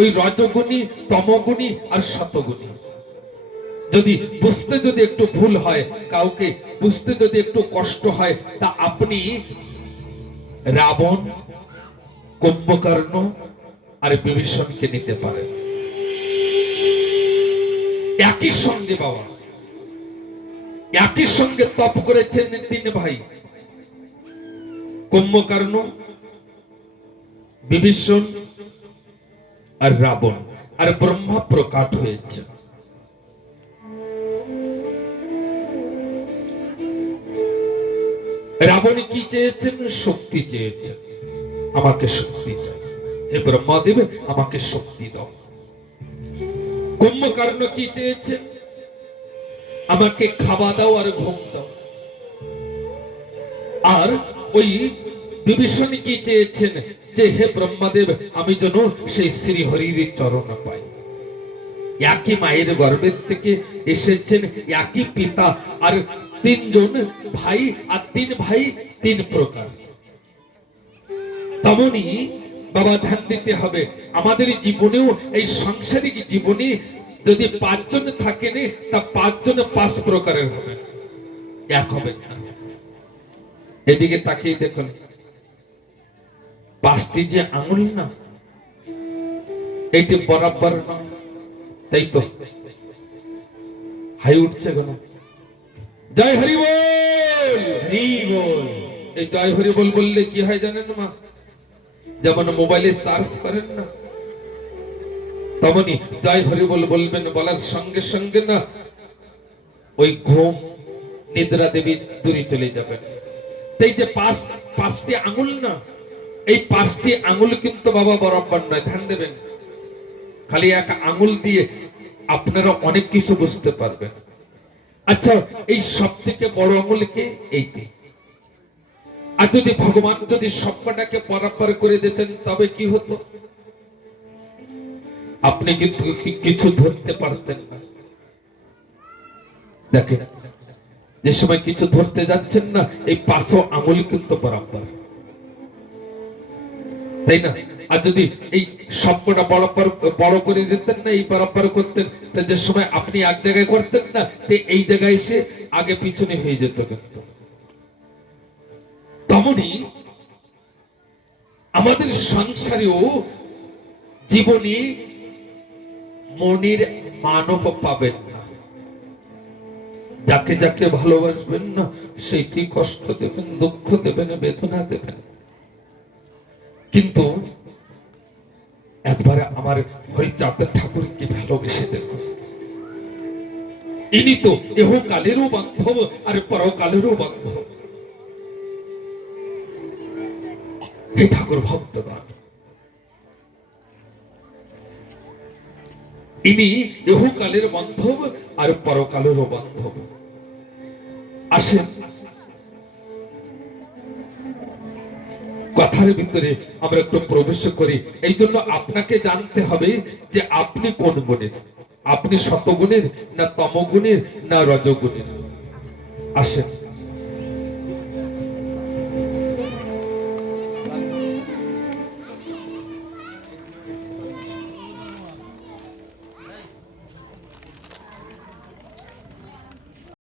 ওই রজগুণী, তমগুণী আর শতগুণী। যদি বুঝতে যদি একটু ভুল হয়, কাউকে বুঝতে যদি একটু কষ্ট হয়, তা আপনি রাবণ, কুম্ভকর্ণ আর বিভীষণকে নিতে পারেন একই সঙ্গে। বাবা একই সঙ্গে তপ করেছেন তিন ভাই, কুম্ভকর্ণ, বিভীষণ আর রাবণ, আর ব্রহ্মা প্রকাট হয়েছে। রাবণ কি চেয়েছেন? শক্তি চেয়েছেন, আমাকে শক্তি চাই, হে ব্রহ্মাদেব আমাকে শক্তি দাও। কুম্ভকর্ণ কি চেয়েছেন? আমাকে খাওয়া দাও আর ঘুম দাও। আর ওই বিভীষণ কি চেয়েছেন? যে হে ব্রহ্মাদেব আমি যেন সেই শ্রী হরির চরণ পাই। একই মায়ের গর্ভের থেকে এসেছেন, একই পিতা, আর তিনজন ভাই, আর তিন ভাই তিন প্রকার। তেমনি বাবা ধ্যান দিতে হবে, আমাদের জীবনেও এই সাংসারিক জীবনে যদি পাঁচজন থাকেন, তা পাঁচজনে পাঁচ প্রকারের হবে, এক হবে না। এদিকে তাকিয়ে দেখুন, পাঁচটি যে আঙুল না, এইটি বরাবর না, তাই তো হাই উঠছে কেন? জয় হরি বল, হরি বল। এই জয় হরি বল বললে কি হয় জানেন মা? যেমন মোবাইলে সার্চ করেন না, তেমনি জয় হরি বল বলবেন, বলার সঙ্গে সঙ্গে না ওই ঘুম নিদ্রা দেবী দূরে চলে যাবেন। এই যে পাঁচটি আঙুল না, এই পাঁচটি আঙুল কিন্তু বাবা বরাবর নয়, ধ্যান দেবেন। খালি এক আঙুল দিয়ে আপনারা অনেক কিছু বুঝতে পারবেন। আচ্ছা, এই সব থেকে বড় আঙুলকে এইটি। আর যদি ভগবান যদি সবকটাকে বরাবর করে দিতেন তবে কি হতো? আপনি কিন্তু কিছু ধরতে পারতেন না। দেখেন, যে সময় কিছু ধরতে যাচ্ছেন না, এই পাঁচও আঙুল কিন্তু বরাবর, তাই না? আর যদি এই সবকটা বড় করে দিতেন না, এই বরাবর করতেন, তা যে সময় আপনি এক জায়গায় করতেন না, এই জায়গায় এসে আগে পিছনে হয়ে যেত। কিন্তু তেমনি আমাদের সংসারেও জীবনে মনের মানব পাবেন না। যাকে যাকে ভালোবাসবেন না, সেইটি কষ্ট দেবেন, দুঃখ দেবেন, বেদনা দেবেন। কিন্তু একবারে আমার হরিচাঁদ ঠাকুরকে ভালোবেসে দেখুন, ইনি তো ইহকালেরও বান্ধব আর পরকালেরও বান্ধব। হে ঠাকুর ভক্তগণ, ইনি ইহকালের বান্ধব আর পরকালেরও বান্ধব। আসেন কথার ভিতরে আমরা একটু প্রবেশ করি। এই জন্য আপনাকে জানতে হবে যে আপনি কোন গুণের, আপনি শতগুণের না তমগুণের না রজগুণের। আসেন।